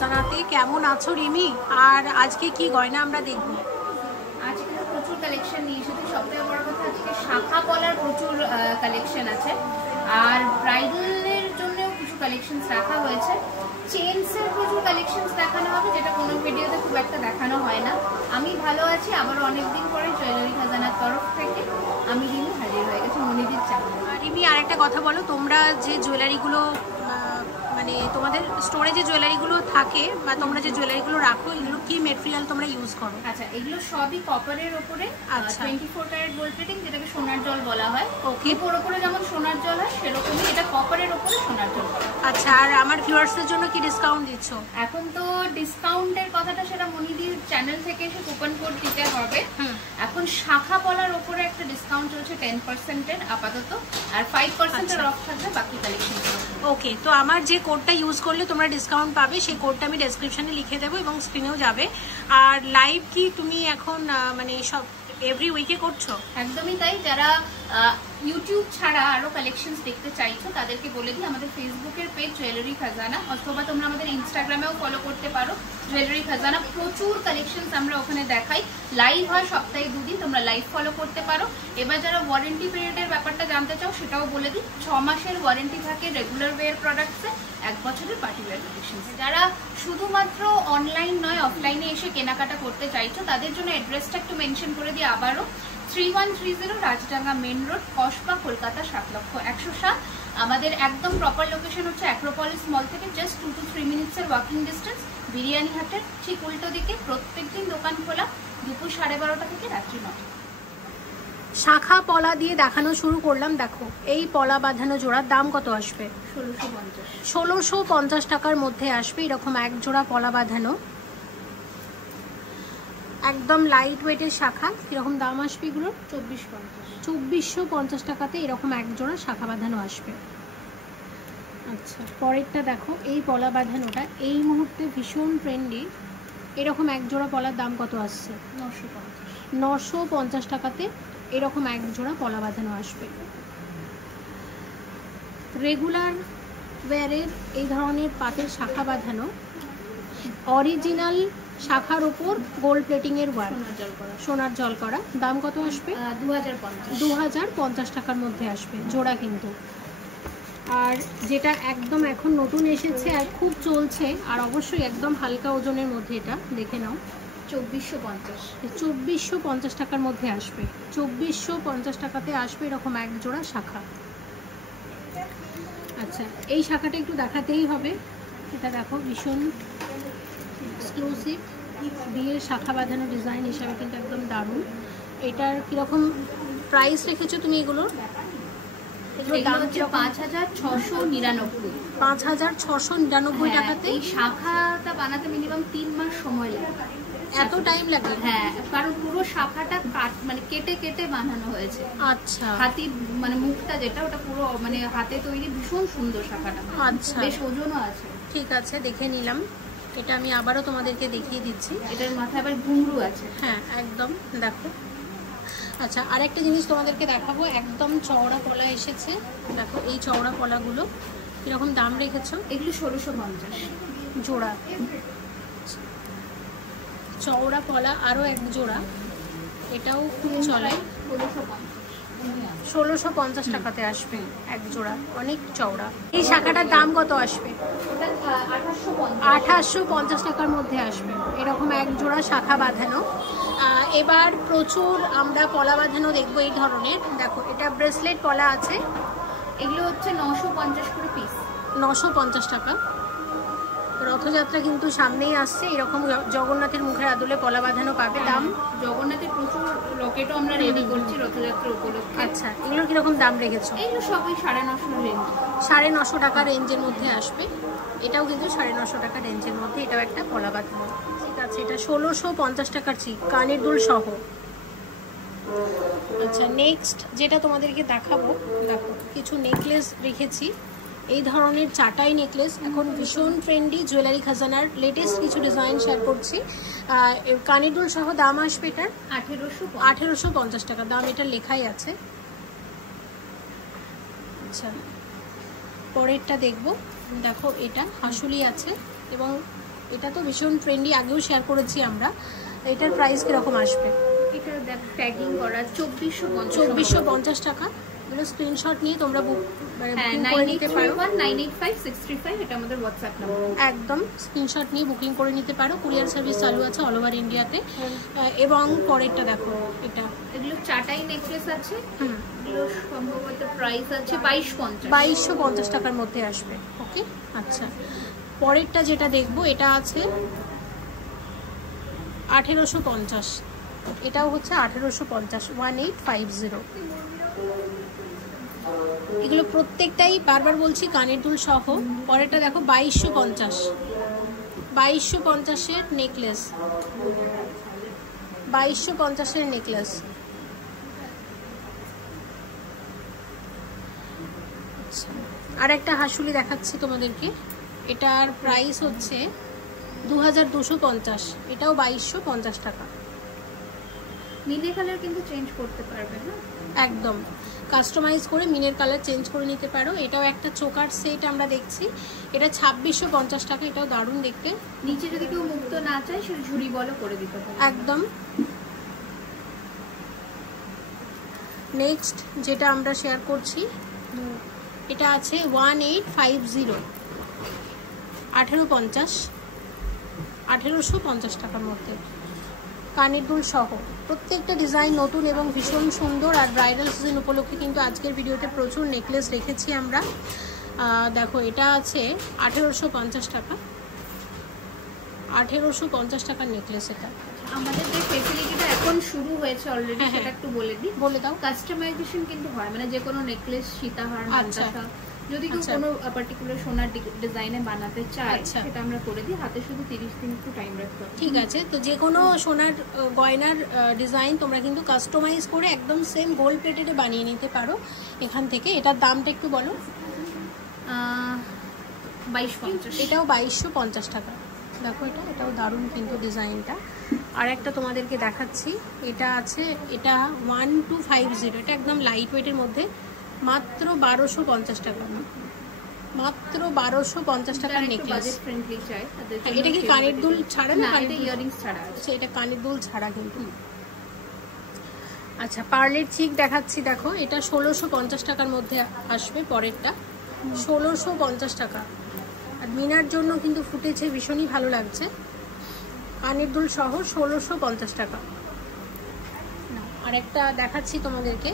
খাজানাতে। কেমন আছো রিমি? আর আজকে কি গয়না আমরা দেখবো? আজকে তো প্রচুর কালেকশন নিয়ে এসেছি। সবথেকে বড় কথা আজকে শাখা পলার প্রচুর কালেকশন আছে, আর ব্রাইডালের জন্যও কিছু কালেকশনস রাখা হয়েছে। চেইনসের প্রচুর কালেকশনস দেখানো হবে, যেটা কোনো ভিডিওতে খুব একটা দেখানো হয় না। আমি ভালো আছি, আবারও অনেকদিন পরে জুয়েলারি খাজানার তরফ থেকে আমি রিমি হাজির হয়ে গেছি মনিদির চ্যানেলে। রিমি, আর একটা কথা বলো, তোমরা যে জুয়েলারিগুলো মানে তোমাদের স্টোরে যে জুয়েলারিগুলো থাকে বা তোমরা যে জুয়েলারিগুলো রাখো, এগুলো কি মেটেরিয়াল তোমরা ইউজ করো? আচ্ছা, এগুলো সবই কপারের ওপরে। আচ্ছা, 24 ক্যারেট গোল্ড প্লেটিং, যেটাকে সোনার জল বলা হয়। ওকে, ওপর ওপরে যেমন সোনার জল হয় সেরকমই এটা কপারের ওপরে সোনার জল। আচ্ছা, আর আমার ভিউয়ার্সদের জন্য কি ডিসকাউন্ট দিচ্ছ? এখন তো ডিসকাউন্টের কথাটা সেটা মনিদির চ্যানেল থেকে এসে কুপন কোড দিতে হবে। এখন শাখা পলার ওপরে একটা ডিসকাউন্ট চলছে 10%-এর আপাতত, আর 5%-এর অফ থাকবে বাকি কালেকশন। ওকে, তো আমার যে কোডটা ইউজ করলে তোমরা ডিসকাউন্ট পাবে, সেই কোডটা আমি ডেসক্রিপশনে লিখে দেবো এবং স্ক্রিনেও যাবে। আর লাইভ কি তুমি এখন মানে সব এভরি উইকে করছো? একদমই তাই। যারা ইউটিউব ছাড়া আরো কালেকশনস দেখতে চাইছো তাদেরকে বলে দিই, আমাদের ফেসবুকের পেজ জুয়েলারি খাজানা, অথবা তোমরা আমাদের ইনস্টাগ্রামেও ফলো করতে পারো জুয়েলারি খাজানা। প্রচুর কালেকশনস আমরা ওখানে দেখাই, লাইভ হয় সপ্তাহে 2 দিন, তোমরা লাইভ ফলো করতে পারো। এবার যারা ওয়ারেন্টি পিরিয়ডের ব্যাপারটা জানতে চাও সেটাও বলে দিই, 6 মাসের ওয়ারেন্টি থাকে রেগুলার ওয়্যার প্রোডাক্টসে, 1 বছরের পার্টি ওয়্যার কালেকশনস। যারা শুধুমাত্র অনলাইন নয় অফলাইনে এসে কেনাকাটা করতে চাইছো তাদের জন্য অ্যাড্রেসটা একটু মেনশন করে দিই আবারও। 3130 রাজডাঙ্গা মেন রোড, কসবা, কলকাতা 7,01,007। আমাদের একদম প্রপার লোকেশন হচ্ছে অ্যাক্রোপলিস মল থেকে জাস্ট 2 to 3 মিনিটসের ওয়াকিং ডিস্টেন্স, বিরিয়ানি হাটের ঠিক উল্টো দিকে। প্রত্যেকদিন দোকান খোলা দুপুর 12:30 থেকে রাত্রি 9টা। শাখা পলা দিয়ে দেখানো শুরু করলাম। দেখো, এই পলা বাঁধানো জোড়ার দাম কত আসবে? 1650 টাকার মধ্যে আসবে। এরকম এক জোড়া পলা বাঁধানো, একদম লাইট ওয়েটের শাখা। কিরকম দাম আসবে এগুলো? 2450 টাকাতে এরকম এক জোড়া শাখা বাঁধানো আসবে। আচ্ছা, পরেরটা দেখো, এই পলা বাঁধানোটা এই মুহূর্তে ভীষণ ট্রেন্ডি। এরকম এক জোড়া পলার দাম কত আসছে? 950 টাকাতে এরকম এক জোড়া পলা বাঁধানো আসবে। রেগুলার ওয়্যারের এই ধরনের পাতের শাখা বাঁধানো, অরিজিনাল শাখার উপর গোল্ড প্লেটিং এর ওয়ার্ক, সোনার জল করা, দাম কত আসবে? 2050 টাকার মধ্যে আসবে জোড়া কিন্তু। আর যেটা একদম এখন নতুন এসেছে আর খুব চলছে, আর অবশ্যই একদম হালকা ওজনের মধ্যে, এটা দেখে নাও, 2450 টাকার মধ্যে আসবে। 2450 টাকাতে আসবে এরকম এক জোড়া শাখা। আচ্ছা, এই শাখাটা একটু দেখাতেই হবে। এটা দেখো, ভীষণ এক্সক্লুসিভ বিয়ের শাখা বাঁধানো ডিজাইন হিসাবে কিন্তু একদম দারুণ। এটার কিরকম প্রাইস রেখেছো তুমি এগুলোর? এগুলোর দাম হচ্ছে 5699। 5699 টাকাতে। এই শাখাটা বানাতে মিনিমাম 3 মাস সময় লাগে। এত টাইম লাগে? হ্যাঁ, কারণ পুরো শাখাটা মানে কেটে কেটে বানানো হয়েছে। আচ্ছা, হাতি মানে মুখটা যেটা, ওটা পুরো মানে হাতে তৈরি, ভীষণ সুন্দর শাখাটা। আচ্ছা, বেশ ওজনও আছে। ঠিক আছে, দেখে নিলাম। এটা আমি আবারও তোমাদেরকে দেখিয়ে দিচ্ছি। এটার মাথায় আবার ঘুঙরু আছে। হ্যাঁ, একদম দেখো। আচ্ছা, আর একটা জিনিস তোমাদেরকে দেখাবো, একদম চওড়া পলা এসেছে। দেখো, এই চওড়া পলাগুলো কিরকম দাম রেখেছো? এগুলো 1650 জোড়া। চওড়া পলা আরও এক জোড়া, এটাও খুব চলে। 1650 টাকাতে আসবে এক জোড়া, অনেক চওড়া। এই শাখাটার দাম কত আসবে? 2850 টাকার মধ্যে আসবে এরকম এক জোড়া শাখা বাঁধানো। এবার প্রচুর আমরা পলা বাঁধানো দেখবো এই ধরনের। দেখো, এটা ব্রেসলেট পলা আছে, এগুলো হচ্ছে 950 করে পিস, 950 টাকা। রথযাত্রা কিন্তু সামনেই আসছে, এরকম জগন্নাথের মুখের আদলে পলা বাঁধানো পাবে। দাম? জগন্নাথের প্রচুর লকেটও আমরা রেডি করছি রথযাত্রা উপলক্ষে। আচ্ছা, এগুলো কিরকম দাম রেখেছো? এইগুলো সবই 950 রেঞ্জ, 950 টাকা রেঞ্জের মধ্যে আসবে। এটাও কিন্তু 950 টাকা রেঞ্জের মধ্যে, এটাও একটা পলা বাঁধানো। ঠিক আছে, এটা 1650 টাকার চিক, কানের দুল সহ। আচ্ছা, নেক্সট যেটা তোমাদেরকে দেখাবো, দেখো কিছু নেকলেস রেখেছি। এই ধরনের চাটাই নেকলেস এখন ভীষণ ট্রেন্ডি। জুয়েলারি খাজানার লেটেস্ট কিছু ডিজাইন শেয়ার করছি। কানের দুল সহ দাম আসবে এটার 1850 টাকা। দাম এটা লেখাই আছে। আচ্ছা, পরেরটা দেখবো। দেখো, এটা হাসুলি আছে এবং এটা তো ভীষণ ট্রেন্ডি, আগেও শেয়ার করেছি আমরা। এটার প্রাইস কিরকম আসবে? এটা দেখ ট্যাগিং করা 2450 টাকা। এগুলো স্ক্রিনশট নিয়ে তোমরা বুক করে নিতে পারো। 98319635 এটা আমাদের হোয়াটসঅ্যাপ নাম্বার। একদম স্ক্রিনশট নিয়ে বুকিং করে নিতে পারো। কুরিয়ার সার্ভিস চালু আছে অল ওভার ইন্ডিয়াতে। এবং পরেরটা দেখো, এটা এগুলো চাটাই নেকলেস আছে। এগুলো সম্ভবত প্রাইস আছে 2250 টাকার মধ্যে আসবে। ওকে, আচ্ছা পরেরটা যেটা দেখবো এটা আছে 1850। এটাও হচ্ছে 1850, 1850। এগুলো প্রত্যেকটাই বারবার বলছি কানের দুল সহ। পরেরটা দেখো 2250, 2250-এর নেকলেস, 2250-এর নেকলেস। আর একটা হাসুলি দেখাচ্ছি তোমাদেরকে, এটার প্রাইস হচ্ছে 2250, এটাও 2250 টাকা। মিনে কালার কিন্তু চেঞ্জ করতে পারবে না, একদম কাস্টমাইজ করে মিনের কালার চেঞ্জ করে নিতে পারো। এটাও একটা চোকার সেট আমরা দেখছি, এটা 2650 টাকা। এটাও দারুণ দেখতে। নিচে যদি কেউ মুক্ত না চায় সেটা ঝুড়ি বলো করে দিতে পারো একদম। নেক্সট যেটা আমরা শেয়ার করছি, এটা আছে 1850, 1850 টাকার মধ্যে কানের দুল সহ। প্রত্যেকটা ডিজাইন নতুন এবং ভীষণ সুন্দর। আর ব্রাইডাল সিজন উপলক্ষে কিন্তু আজকের ভিডিওতে প্রচুর নেকলেস রেখেছি আমরা। দেখো এটা আছে 1850 টাকা, 1850 টাকার নেকলেস। এটা আমাদের যে ফেসিলিটিটা এখন শুরু হয়েছে অলরেডি, সেটা একটু বলে দাও। কাস্টমাইজেশন কিন্তু হয়, মানে যে কোনো নেকলেস, সীতাহার, মানতাসা যদি কেউ কোনো পার্টিকুলার সোনার ডিজাইনে বানাতে চায় সেটা আমরা করে দিই। হাতে শুধু 30 দিন একটু টাইম রাখতে হবে। ঠিক আছে, তো যে কোনো সোনার গয়নার ডিজাইন তোমরা কিন্তু কাস্টমাইজ করে একদম সেম গোল্ড প্লেটেডে বানিয়ে নিতে পারো এখান থেকে। এটার দামটা একটু বলো। 2250, এটাও 2250 টাকা। দেখো এটাও দারুণ কিন্তু ডিজাইনটা। আর একটা তোমাদেরকে দেখাচ্ছি, এটা আছে, এটা 1250, এটা একদম লাইট ওয়েটের মধ্যে, মাত্র 1250 টাকা, মাত্র 1250 টাকার নেকলেস। এটা কি কানের দুল ছাড়া না? ইয়ারিংস ছাড়া আছে। এটা কানের দুল ছাড়া কিন্তু। আচ্ছা পার্লের চিক দেখাচ্ছি, দেখো এটা 1650 টাকার মধ্যে আসবে। পরেরটা 1650 টাকা। আর মিনার জন্য কিন্তু ফুটেছে, ভীষণই ভালো লাগছে। কানের দুল সহ 1650 টাকা। আর একটা দেখাচ্ছি তোমাদেরকে,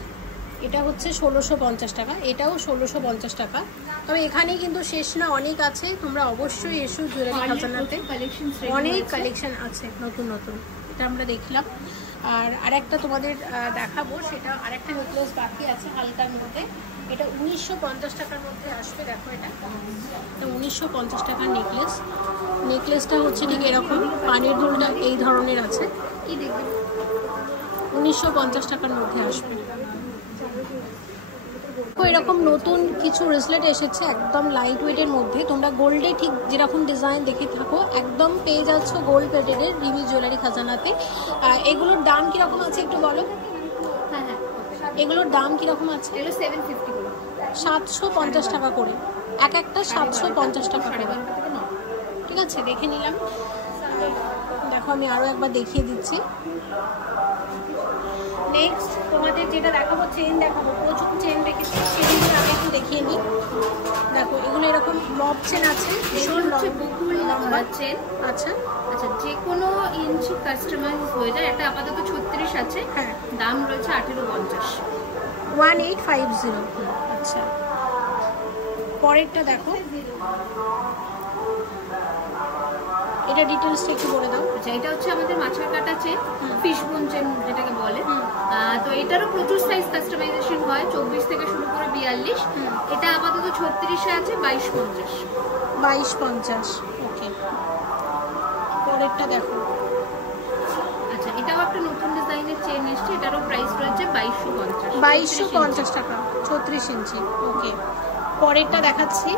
এটা হচ্ছে 1650 টাকা। এটাও 1650 টাকা। তবে এখানে কিন্তু শেষ না, অনেক আছে। তোমরা অবশ্যই এসো জুয়েলারি খাজানাতে, অনেক কালেকশন আছে নতুন নতুন। এটা আমরা দেখলাম। আর আরেকটা তোমাদের দেখাবো, সেটা আরেকটা নেকলেস বাকি আছে হালকার মধ্যে। এটা 1950 টাকার মধ্যে আসবে। দেখো এটা 1950 টাকার নেকলেস। নেকলেসটা হচ্ছে ঠিক এরকম, কানের দুলটা এই ধরনের আছে। কি দেখবে, 1950 টাকার মধ্যে আসবে। এরকম নতুন কিছু ব্রেসলেট এসেছে একদম লাইট ওয়েটের মধ্যে। তোমরা গোল্ডে ঠিক যেরকম ডিজাইন দেখে থাকো একদম পেয়ে যাচ্ছ গোল্ড প্লেটেডের রিমি জুয়েলারি খাজানাতে। এগুলোর দাম কিরকম আছে একটু বলো। হ্যাঁ, এগুলোর দাম কিরকম আছে? 750 টাকা করে, এক একটা 750 টাকা করে। ঠিক আছে, দেখে নিলাম। দেখো আমি আরো একবার দেখিয়ে দিচ্ছি। নেক্সট তোমাদের যেটা দেখাবো, চেন দেখাবো। প্রচুর চেন রেখেছি, চেনগুলো আমি একটু দেখিয়ে নিই। দেখো এগুলো এরকম লব চেন আছে, ভীষণ লম্বা চেন। আচ্ছা আচ্ছা, যে কোনো ইঞ্চি কাস্টমাইজ হয়ে যায়। এটা আপাতত 36 আছে। হ্যাঁ, দাম রয়েছে 1850, 1850। আচ্ছা পরেরটা দেখো, এটা ডিটেলসটা একটু বলে দাও। আচ্ছা, এটা হচ্ছে আমাদের মাছের কাটা চেন, ফিশ বোন চেন যেটাকে বলে। তো এটারও প্রচুর সাইজ কাস্টমাইজেশন হয়, 24 থেকে শুরু করে 42। এটা আপাতত 36-এ আছে, 2250। 2250। ওকে, পরেরটা দেখো। আচ্ছা, এটাও একটা নতুন ডিজাইনের চেন এসছে। এটারও প্রাইস রয়েছে 2250, 2250 টাকা, 36 ইঞ্চি। ওকে, পরেরটা দেখাচ্ছি,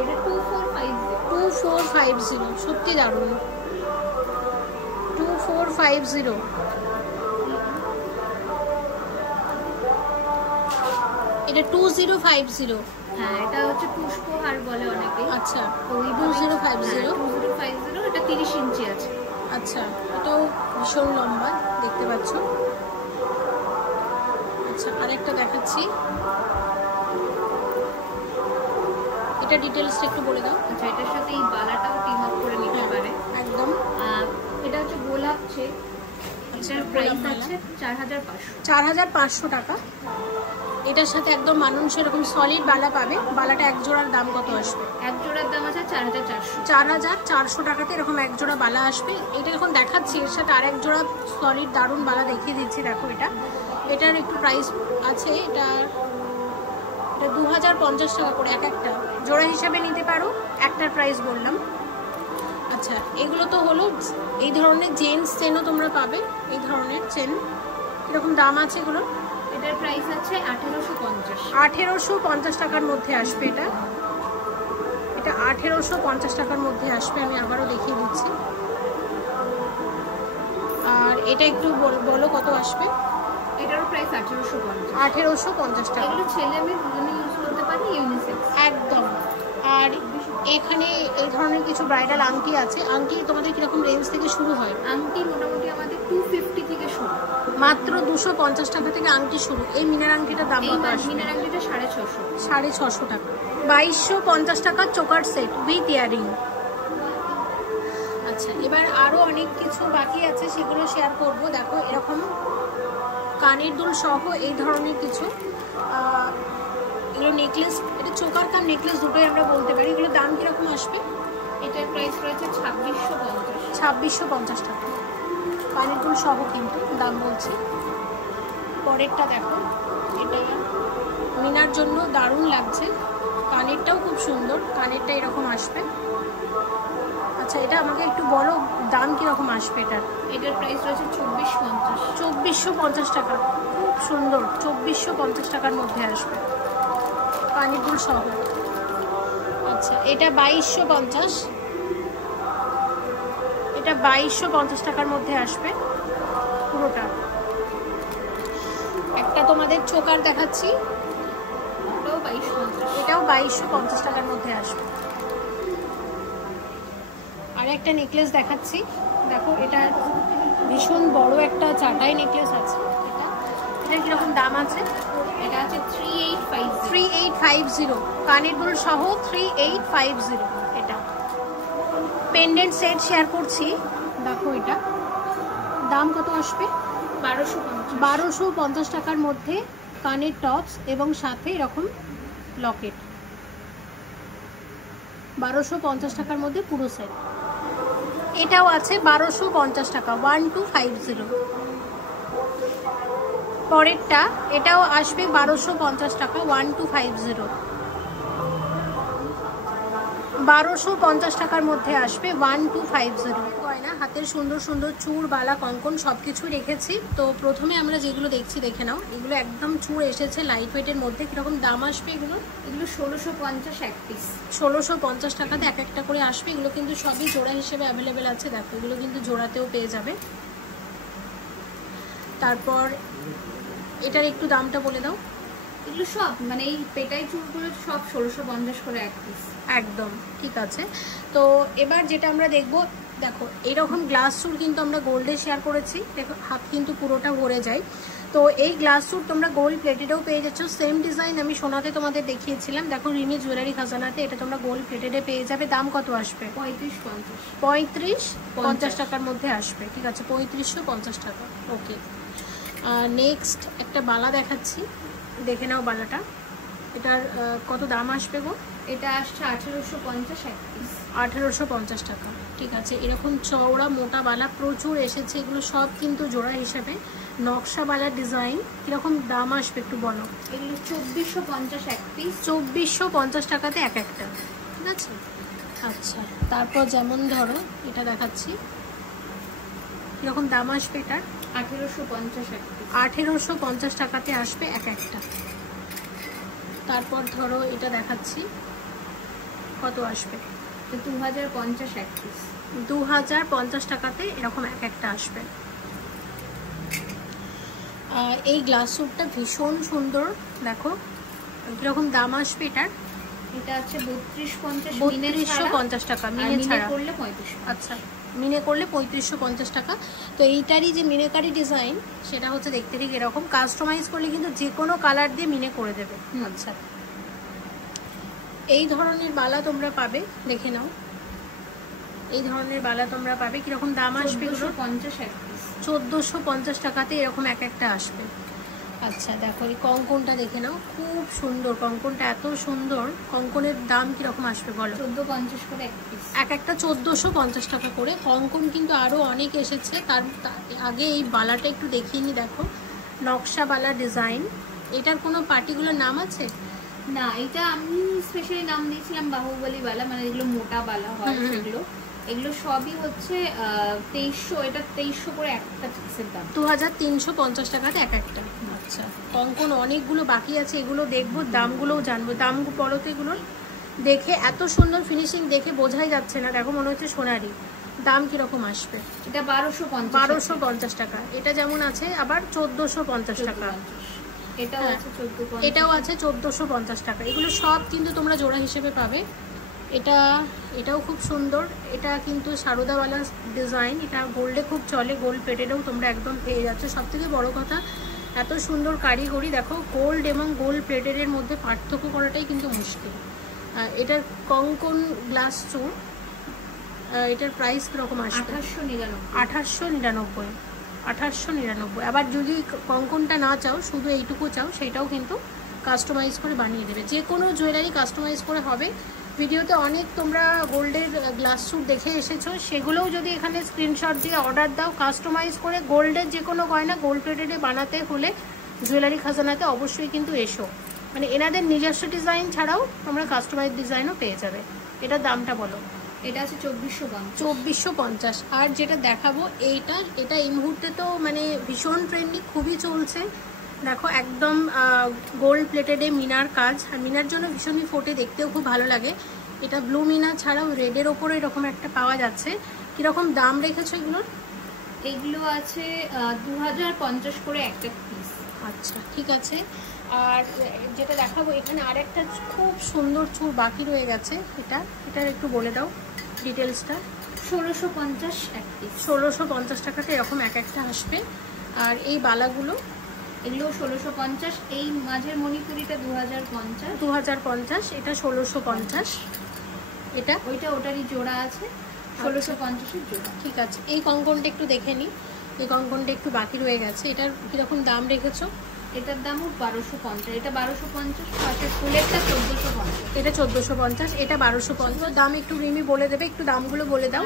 এটা 2450। সত্যি দারুণ, 2450। এটা 2050। হ্যাঁ, এটা হচ্ছে পুষ্পহার বলে অনেকে। আচ্ছা, 2050। 30 ইঞ্চি আছে। আচ্ছা, এটাও ভীষণ লম্বা দেখতে পাচ্ছ। আচ্ছা, আরেকটা দেখাচ্ছি, এটা ডিটেলসটা একটু বলে দাও। আচ্ছা, এটার সাথে এই বালাটাও টিম আপ করে নিতে পারে একদম। এটা হচ্ছে গোলাপ চেক, এটার প্রাইস আছে 4500 টাকা। এটার সাথে একদম মানুষ এরকম সলিড বালা পাবে। বালাটা এক জোড়ার দাম কত আসবে? এক জোড়ার দাম আছে 4400। 4400 টাকাতে এরকম এক জোড়া বালা আসবে। এটা যখন দেখাচ্ছি এর সাথে আরেক জোড়া সলিড দারুণ বালা দেখিয়ে দিচ্ছি। দেখো এটার একটু প্রাইস আছে, এটা 2050 টাকা করে এক একটা। জোড়া হিসাবে নিতে পারো, একটার প্রাইস বললাম। আচ্ছা, এগুলো তো হলো এই ধরনের জেন্টস চেনও তোমরা পাবে, এই ধরনের চেন। এরকম দাম আছে এগুলো? এটার প্রাইস আছে 1850। 1850 টাকার মধ্যে আসবে। এটা 1850 টাকার মধ্যে আসবে। আমি আবারও দেখিয়ে দিচ্ছি। আর এটা একটু বলো কত আসবে? এটারও প্রাইস 1850। 1850 টাকা। এগুলো ছেলে মেয়ে দুজনে ইউজ করতে পারে, ইউনিসেক্স একদম। আর এখানে এই ধরনের কিছু ব্রাইডাল আংটি আছে। আংটি তোমাদের কিরকম রেঞ্জ থেকে শুরু হয়? আংটি মোটামুটি আমাদের 250 থেকে শুরু, মাত্র 250 টাকা থেকে আংটি শুরু। এই মিনার আংটিটার দাম কত আসবে? মিনার আংটিটা 650। 650 টাকা। 2250 টাকা চোকার সেট উইথ ইয়ারিং। আচ্ছা, এবার আরো অনেক কিছু বাকি আছে, সেগুলো শেয়ার করব। দেখো এরকম কানের দুল সহ এই ধরনের কিছু এগুলো নেকলেস, এটা চোকার কাম নেকলেস দুটোই আমরা বলতে পারি। এগুলোর দাম কিরকম আসবে? এটার প্রাইস রয়েছে 2650। 2650 টাকা কানের দুল সহ কিন্তু দাম বলছি। পরেরটা দেখো, এটা মিনার জন্য দারুণ লাগছে। কানেরটাও খুব সুন্দর, কানেরটা এরকম আসবে। আচ্ছা, এটা আমাকে একটু বলো দাম কিরকম আসবে এটার? এটার প্রাইস রয়েছে 2450। 2450 টাকা, খুব সুন্দর। 2450 টাকার মধ্যে আসবে কানের দুল সহ। আচ্ছা, এটা 2250। এটা 2250 টাকার মধ্যে আসবে পুরোটা। একটা তোমাদের চোকার দেখাচ্ছি, এটাও 2250। এটাও 2250 টাকার মধ্যে আসবে। আর একটা নেকলেস দেখাচ্ছি, দেখো এটা ভীষণ বড় একটা চাটাই নেকলেস আছে। এটা কিরকম দাম আছে? এটা আছে 3850। 3850 কানের দুল সহ 3850। এটা পেন্ডেন্ট সেট শেয়ার করছি। দেখো এটা দাম কত আসবে? 1250 টাকার মধ্যে কানের টপস এবং সাথে এরকম লকেট। 1250 টাকার মধ্যে পুরো সেট। এটাও আছে 1250 টাকা, 1250। পরেরটা এটাও আসবে 1250 টাকা, 1250। 1250 টাকার মধ্যে আসবে 1250। গয়না, হাতের সুন্দর সুন্দর চূড়, বালা, কঙ্কন সবকিছু রেখেছি। তো প্রথমে আমরা যেগুলো দেখছি দেখে নাও। এগুলো একদম চূড় এসেছে লাইট ওয়েটের মধ্যে। কিরকম দাম আসবে এগুলো? এগুলো 1650 এক পিস। 1650 টাকাতে এক একটা করে আসবে। এগুলো কিন্তু সবই জোড়া হিসেবে অ্যাভেলেবেল আছে। দেখো এগুলো কিন্তু জোড়াতেও পেয়ে যাবে। তারপর এটার একটু দামটা বলে দাও। এগুলো সব মানে এই পেটাই চুলগুলো সব 1650 করে এক পিস। একদম ঠিক আছে। তো এবার যেটা আমরা দেখব, দেখো এইরকম গ্লাস চুল কিন্তু আমরা গোল্ডে শেয়ার করেছি। দেখো হাত কিন্তু পুরোটা ভরে যায়। তো এই গ্লাস চুল তোমরা গোল্ড প্লেটেডেও পেয়ে যাচ্ছ। সেম ডিজাইন আমি সোনাতে তোমাদের দেখিয়েছিলাম। দেখো রিমি জুয়েলারি খাজানাতে এটা তোমরা গোল্ড প্লেটেডে পেয়ে যাবে। দাম কত আসবে? 3550 টাকার মধ্যে আসবে। ঠিক আছে, 3550 টাকা। ওকে, নেক্সট একটা বালা দেখাচ্ছি, দেখে নাও বালাটা। এটার কত দাম আসবে গো? এটা আসছে 1850 এক পিস। 1850 টাকা। ঠিক আছে, এরকম চওড়া মোটা বালা প্রচুর এসেছে। এগুলো সব কিন্তু জোড়া হিসেবে নকশা বালা ডিজাইন। কিরকম দাম আসবে একটু বলো। এগুলো 2450 এক পিস। 2450 টাকাতে এক একটা। ঠিক আছে। আচ্ছা, তারপর যেমন ধরো এটা দেখাচ্ছি, কিরকম দাম আসবে এটার? 1850 এক পিস। 1850 টাকাতে আসবে এক একটা। তারপর ধরো এটা দেখাচ্ছি, কত আসবে? 2050 এক পিস। 2050 টাকাতে এরকম এক একটা আসবে। এই গ্লাস স্যুটটা ভীষণ সুন্দর। দেখো কিরকম দাম আসবে এটার? এটা আছে 3250 3250 টাকা মিনে ছাড়া করলে 35। আচ্ছা মিনে করলে 3550 টাকা। তো এইটারই যে মিনেকারি ডিজাইন সেটা হচ্ছে দেখতে ঠিক এরকম, কাস্টমাইজ করলে কিন্তু যে কোনো কালার দিয়ে মিনে করে দেবে। আচ্ছা এই ধরনের বালা তোমরা পাবে, দেখে নাও এই ধরনের বালা তোমরা পাবে। কিরকম দাম আসবে? 1450 টাকাতে এরকম এক একটা আসবে। আচ্ছা দেখো এই কঙ্কনটা দেখে নাও, খুব সুন্দর কঙ্কনটা, এত সুন্দর। কঙ্কনের দাম কিরকম আসবে বলো? 1450 করে এক পিস, এক একটা 1450 টাকা করে। কঙ্কন কিন্তু আরো অনেক এসেছে, তার আগে এই বালাটা একটু দেখিয়ে নি। দেখো নকশা বালা ডিজাইন, এটার কোনো পার্টিকুলার নাম আছে না? এটা আমি স্পেশালি নাম দিয়েছিলাম বাহুবলী বালা, মানে এগুলো মোটা বালা হয় সেগুলো। এগুলো সবই হচ্ছে 2300, এটা 2300 করে একটা পিসের দাম, 2350 টাকাতে এক একটা। আচ্ছা কঙ্কন অনেকগুলো বাকি আছে, এগুলো দেখবো, দামগুলোও জানবো। দাম বলো তো এগুলোর? দেখে এত সুন্দর ফিনিশিং দেখে বোঝাই যাচ্ছে না, দেখো মনে হচ্ছে সোনারি। দাম কিরকম আসবে? এটা 1250 টাকা। এটা যেমন আছে আবার 1450 টাকা, এটাও আছে 1450, এটাও আছে 1450 টাকা। এগুলো সব কিন্তু তোমরা জোড়া হিসেবে পাবে। এটাও খুব সুন্দর, এটা কিন্তু সারদাওয়ালা ডিজাইন, এটা গোল্ডে খুব চলে, গোল্ড প্লেটেডেও তোমরা একদম পেয়ে যাচ্ছ। সব থেকে বড় কথা এত সুন্দর কারিগরি, দেখো গোল্ড এবং গোল্ড প্লেটেডের মধ্যে পার্থক্য করাটাই কিন্তু মুশকিল। এটার কঙ্কন গ্লাস চুর, এটার প্রাইস কিরকম আসবে? 1899। আবার যদি কঙ্কনটা না চাও, শুধু এইটুকু চাও, সেটাও কিন্তু কাস্টমাইজ করে বানিয়ে দেবে। যে কোনো জুয়েলারি কাস্টমাইজ করে হবে। ভিডিওতে অনেক তোমরা গোল্ডের গ্লাস স্যুট দেখে এসেছো, সেগুলোও যদি এখানে স্ক্রিনশট দিয়ে অর্ডার দাও, কাস্টমাইজ করে গোল্ডের যে কোনো গয়না গোল্ড প্লেটেডে বানাতে হলে জুয়েলারি খাজানাতে অবশ্যই কিন্তু এসো। মানে এনাদের নিজস্ব ডিজাইন ছাড়াও তোমরা কাস্টমাইজ ডিজাইনও পেয়ে যাবে। এটার দামটা বলো? এটা আছে 2450। আর যেটা দেখাবো এটা এই মুহূর্তে তো মানে ভীষণ ট্রেন্ডিং, খুবই চলছে। দেখো একদম গোল্ড প্লেটেডে মিনার কাজ, আর মিনার জন্য ভীষণই ফোটে, দেখতেও খুব ভালো লাগে। এটা ব্লু মিনা ছাড়াও রেডের ওপরে এরকম একটা পাওয়া যাচ্ছে। কিরকম দাম রেখেছো এগুলোর? এগুলো আছে 2050 করে একটা পিস। আচ্ছা ঠিক আছে। আর যেটা দেখাবো এখানে আরেকটা খুব সুন্দর চুর বাকি রয়ে গেছে, এটার একটু বলে দাও ডিটেলসটা। 1650 এক পিস, 1650 টাকাতে এরকম এক একটা আসবে। আর এই বালাগুলো এগুলো 1650, এই মাঝের মণিপুরিটা 2050, এটা 1650। এটা ওটারই জোড়া আছে 1650 জোড়া। ঠিক আছে, এই কঙ্কনটা একটু দেখে নিই, এই কঙ্কনটা একটু বাকি রয়ে গেছে। এটার কিরকম দাম রেখেছো? এটার দামও 1250, এটা 1250, পাশের ফুলেরটা 1450, এটা 1450, এটা 1250। দাম একটু রিমি বলে দেবে, একটু দামগুলো বলে দাও।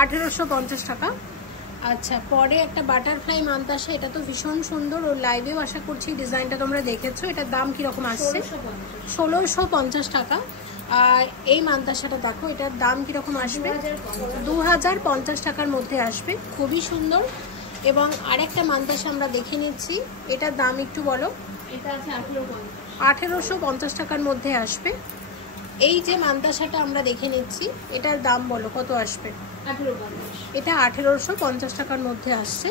1850 টাকা। আচ্ছা পরে একটা বাটারফ্লাই মান্তাসা, এটা তো ভীষণ সুন্দর, ওর লাইভেও আশা করছি ডিজাইনটা তোমরা দেখেছো। এটার দাম কিরকম আসছে? 1650 টাকা। আর এই মান্তাসাটা দেখো, এটার দাম কিরকম আসবে? 2050 টাকার মধ্যে আসবে, খুবই সুন্দর। এবং আরেকটা মান্তাসা আমরা দেখে নিচ্ছি, এটার দাম একটু বলো। এটা আছে 1850 টাকার মধ্যে আসবে। এই যে মান্তাসাটা আমরা দেখে নিচ্ছি, এটার দাম বলো কত আসবে? 1850, এটা 1850 টাকার মধ্যে আসছে।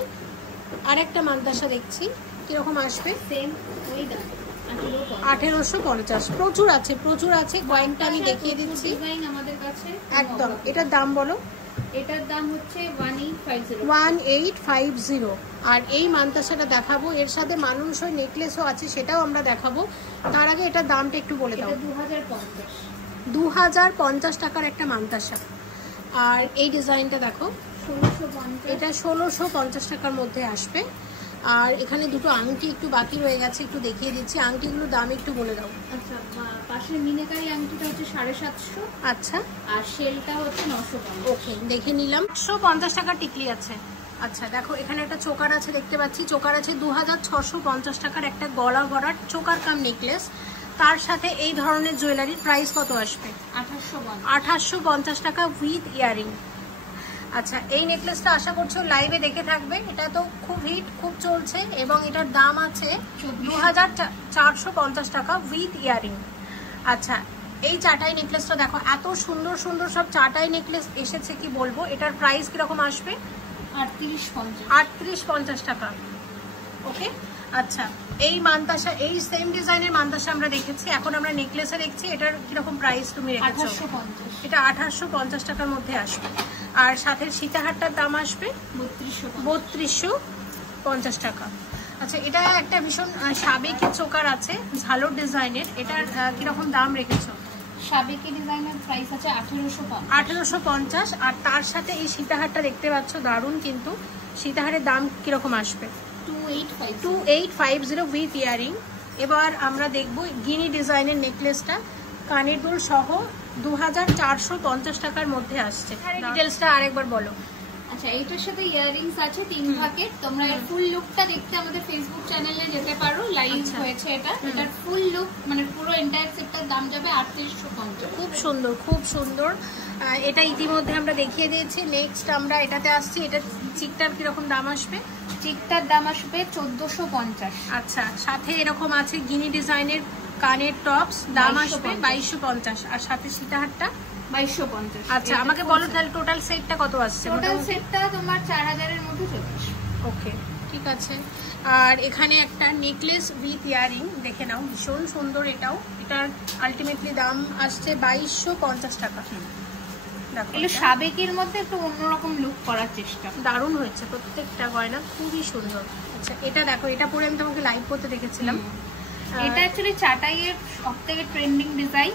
আরেকটা মান্তাসা দেখছি, কিরকম আসবে? সেম ওই দাম 1850। প্রচুর আছে, কয়েকটা আমি দেখিয়ে দিচ্ছি আমাদের কাছে একদম। এটার দাম বলো? এটার দাম হচ্ছে 1850। আর এই মান্তাসাটা দেখাবো, এর সাথে মানুষই নেকলেসও আছে, সেটাও আমরা দেখাবো। তার আগে এটার দামটা একটু বলে দাও। 2050 টাকার একটা মান্তাসা। আর এই ডিজাইনটা দেখো, 1650, এটা 1650 টাকার মধ্যে আসবে। আর এখানে দুটো আংটি একটু বাকি রয়ে গেছে, একটু দেখিয়ে দিচ্ছি। আংটিগুলোর দাম একটু বলে দাও। আচ্ছা পাশের মিনাকারি আংটিটা হচ্ছে 750। আচ্ছা আর শেলটা হচ্ছে 950। ওকে দেখে নিলাম। 150 টাকার টিকলি আছে। আচ্ছা দেখো এখানে একটা চোকার আছে, দেখতে পাচ্ছি চোকার আছে 2650 টাকার একটা গলা গড়ার চোকার কাম নেকলেস। তার সাথে এই ধরনের জুয়েলারির প্রাইস কত আসবে? 1850 টাকা উইথ ইয়ারিং। আচ্ছা এই নেকলেসটা আশা করছো লাইভে দেখে থাকবে, এটা তো খুব হিট, খুব চলছে, এবং এটার দাম আছে 2450 টাকা উইথ ইয়ারিং। আচ্ছা এই চাটাই নেকলেসটা দেখো, এত সুন্দর সুন্দর সব চাটাই নেকলেস এসেছে, কি বলবো। এটার প্রাইস কিরকম আসবে? 3850, 3850 টাকা। ওকে আচ্ছা, এই মানতাসা, এই সেম ডিজাইনের মানতাসা আমরা দেখেছি, এখন আমরা নেকলেসে দেখছি। এটার কিরকম প্রাইস তুমি রেখেছো? 1850। এটা 1850 টাকার মধ্যে আসবে। আর সাথে সীতাহারটার দাম আসবে 3250 টাকা। আচ্ছা, এটা একটা ভীষণ সাবেকি চোকার আছে ঝালোর ডিজাইনের, এটার কিরকম দাম রেখেছো? সাবেকি ডিজাইনের প্রাইস আছে 1850। আর তার সাথে এই সীতাহারটা দেখতে পাচ্ছ, দারুণ কিন্তু। সীতাহারের দাম কিরকম আসবে? 2850 উইথ ইয়ারিং। এবার আমরা দেখবো গিনি ডিজাইনের নেকলেসটা, কানের দুল সহ 2450 টাকার মধ্যে আসছে। ডিটেলসটা আরেকবার বলো। আচ্ছা, এইটার সাথে ইয়ারিংস আছে 3 ভাগের। তোমরা এর ফুল লুকটা দেখতে আমাদের ফেসবুক চ্যানেলে যেতে পারো, লাইভ হয়েছে এটা। এটার ফুল লুক মানে পুরো এন্টায়ার সেটটার দাম যাবে 3850। খুব সুন্দর, খুব সুন্দর। এটা ইতিমধ্যে আমরা দেখিয়ে দিয়েছি। নেক্সট আমরা এটাতে আসছি। এটা চিকটার কিরকম দাম আসবে? চিকটার দাম আসবে 1450। আচ্ছা, সাথে এরকম আছে গিনি ডিজাইনের কানের টপস, দাম আসবে 2250। আর সাথে সীতাহারটা 2250। আচ্ছা, আমাকে বলো তাহলে টোটাল সেটটা কত আসছে? টোটাল সেটটা তোমার 4000 এর মধ্যে চলে আসবে। ওকে, ঠিক আছে। আর এখানে একটা নেকলেস উইথ ইয়ারিং দেখে নাও, ভীষণ সুন্দর এটাও। এটার আলটিমেটলি দাম আসছে 2250 টাকা। এগুলো সাবেকির মধ্যে একটু অন্যরকম লুক করার চেষ্টা। দারুণ হয়েছে প্রত্যেকটা গয়না, খুবই সুন্দর। আচ্ছা, এটা দেখো, এটা পরে আমি তোমাকে লাইভ করতে দেখেছিলাম। এটা অ্যাকচুয়ালি চাটাইয়ের সবথেকে ট্রেন্ডিং ডিজাইন।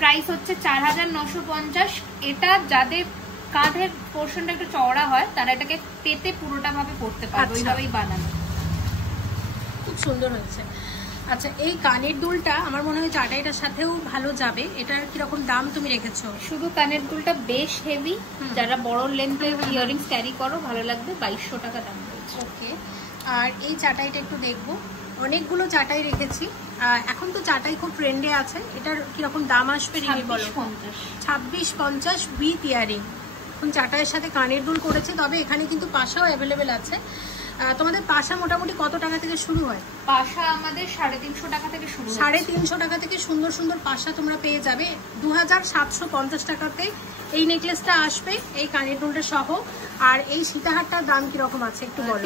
প্রাইস হচ্ছে 4950। এটা যাদের কাঁধের পোর্শনটা একটু চওড়া হয় তারা এটাকে পেতে পুরোটা ভাবে পড়তে পারবে, ওইভাবেই বানানো। খুব সুন্দর হয়েছে। আচ্ছা, এই কানের দুলটা আমার মনে হয় চাটাইটার সাথেও ভালো যাবে। এটার কিরকম দাম তুমি রেখেছো? শুধু কানের দুলটা বেশ হেভি, যারা বড় লেন্থের ইয়ারিংস ক্যারি করো ভালো লাগবে, 2200 টাকা দাম রয়েছে। ওকে, আর এই চাটাইটা একটু দেখবো। অনেকগুলো চাটাই রেখেছি, এখন তো চাটাই খুব ট্রেন্ডে আছে। এটার কিরকম দাম আসবে রিমি বলো? 2650 উইথ ইয়ারিং। এখন চাটাইয়ের সাথে কানের দুল করেছে, তবে এখানে কিন্তু পাশাও অ্যাভেলেবেল আছে। তোমাদের পাশা মোটামুটি কত টাকা থেকে শুরু হয়? পাশা আমাদের 350 টাকা থেকে শুরু। 350 টাকা থেকে সুন্দর সুন্দর পাশা তোমরা পেয়ে যাবে। 2750 টাকাতে এই নেকলেসটা আসবে, এই কানের দুলটা সহ। আর এই সীতাহারটার দাম কিরকম আছে একটু বলো?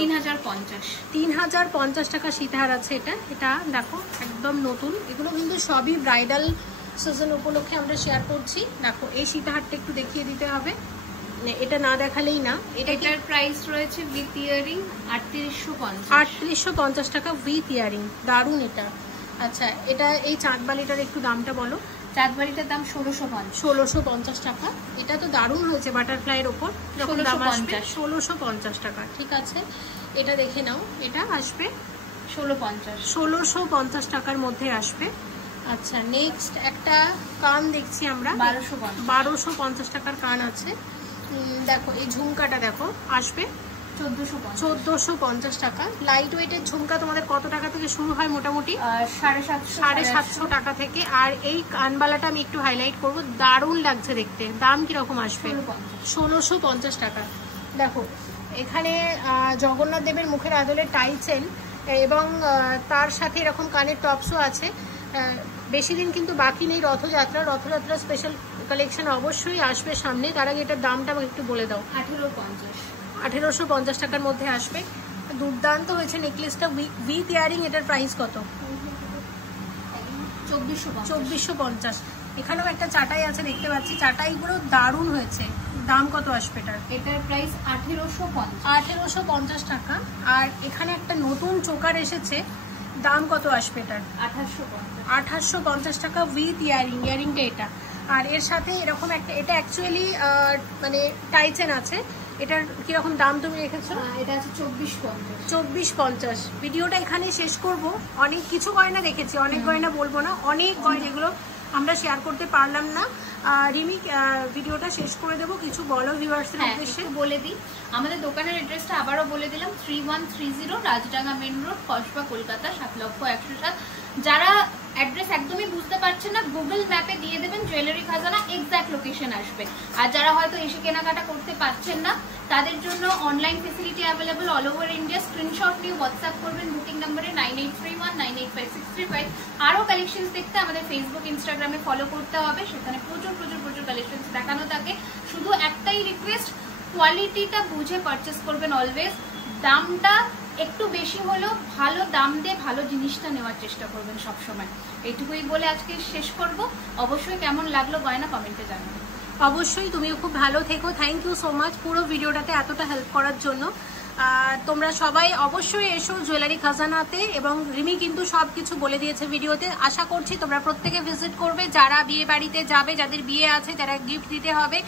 3050 টাকা সীতাহার আছে। এটা দেখো একদম নতুন। এগুলো কিন্তু সবই ব্রাইডাল সিজন উপলক্ষে আমরা শেয়ার করছি। দেখো, এই সীতাহারটা একটু দেখিয়ে দিতে হবে, এটা না দেখালেই না। এটার প্রাইস রয়েছে উইথ ইয়ারিং 3850 টাকা উইথ ইয়ারিং। দারুন এটা। আচ্ছা, এটা এই চাঁদবালিটার একটু দামটা বলো। চাঁদবালিটার দাম 1650 টাকা। এটা তো দারুণ হয়েছে বাটারফ্লাইয়ের ওপর। 1650 টাকা। ঠিক আছে, এটা দেখে নাও। এটা আসবে 1650 টাকার মধ্যে আসবে। আচ্ছা, নেক্সট একটা কান দেখছি আমরা, 1250 টাকার কান আছে। দেখো, এই ঝুমকাটা দেখো আসবে 1450 টাকা। লাইট ওয়েটের ঝুমকা তোমাদের কত টাকা থেকে শুরু হয় মোটামুটি? 750 টাকা থেকে। আর এই কানবালাটা আমি একটু হাইলাইট করবো, দারুণ লাগছে দেখতে। দাম কিরকম আসবে? 1650 টাকা। দেখো, এখানে জগন্নাথ দেবের মুখের আদলের টাইচেন এবং তার সাথে এরকম কানের টপসও আছে। বেশি দিন কিন্তু বাকি নেই রথযাত্রা স্পেশাল কালেকশন অবশ্যই আসবে সামনে। তার আগে এটার দামটা আমাকে একটু বলে দাও। 1850 টাকার মধ্যে আসবে। দুর্দান্ত হয়েছে নেকলেসটা উইথ ইয়ারিং। এটার প্রাইস কত? 2450। এখানেও একটা চাটাই আছে দেখতে পাচ্ছি, চাটাইগুলো দারুণ হয়েছে। দাম কত আসবে এটার? এটার প্রাইস 1850 টাকা। আর এখানে একটা নতুন চোকার এসেছে, দাম কত আসবে এটার? 1850 টাকা উইথ ইয়ারিং। ইয়ারিংটা এটা। আর এর সাথে এরকম একটা, এটা অ্যাকচুয়ালি মানে টাইচেন আছে। এটার কিরকম দাম তুমি রেখেছো? এটা আছে 2450। ভিডিওটা এখানে শেষ করব। অনেক কিছু গয়না দেখেছি, অনেক গয়না বলবো না, অনেক গয়না যেগুলো আমরা শেয়ার করতে পারলাম না। রিমি, ভিডিওটা শেষ করে দেবো, কিছু বলো ভিউয়ার্সের উদ্দেশ্যে। বলে দিই, আমাদের দোকানের অ্যাড্রেসটা আবারও বলে দিলাম, 3130 রাজডাঙ্গা মেন রোড, কসবা, কলকাতা 7,01,007। যারা অ্যাড্রেস একদমই বুঝতে পারছেন না, গুগল ম্যাপে দিয়ে দেবেন জুয়েলারি খাজানা, এক্সাক্ট লোকেশন আসবে। আর যারা হয়তো এসে কেনাকাটা করতে পারছেন না, তাদের জন্য online facility available all over India. Screenshot নিয়ে হোয়াটসঅ্যাপ করবেন বুকিং নাম্বারে 9831985635। আরও কালেকশনস দেখতে আমাদের ফেসবুক, ইনস্টাগ্রামে ফলো করতে হবে, সেখানে প্রচুর কালেকশনস দেখানো থাকে। শুধু একটাই রিকোয়েস্ট, কোয়ালিটিটা বুঝে পারচেস করবেন অলওয়েজ। দামটা একটু বেশি হলেও ভালো দাম দিয়ে ভালো জিনিসটা নেওয়ার চেষ্টা করবেন সবসময়। এইটুকুই বলে আজকে শেষ করব। অবশ্যই কেমন লাগলো গয়না কমেন্টে জানাবেন। অবশ্যই, তুমিও খুব ভালো থেকো। থ্যাংক ইউ সো মাচ পুরো ভিডিওটাতে এতটা হেল্প করার জন্য। তোমরা সবাই অবশ্যই এসো জুয়েলারি খাজানাতে, এবং রিমি কিন্তু সব কিছু বলে দিয়েছে ভিডিওতে। আশা করছি তোমরা প্রত্যেকে ভিজিট করবে, যারা বিয়ে বাড়িতে যাবে, যাদের বিয়ে আছে, যারা গিফট দিতে হবে,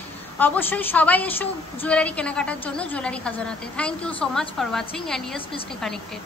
অবশ্যই সবাই এসো জুয়েলারি কেনাকাটার জন্য জুয়েলারি খাজানাতে। Thank you so much for watching and yes please stay connected.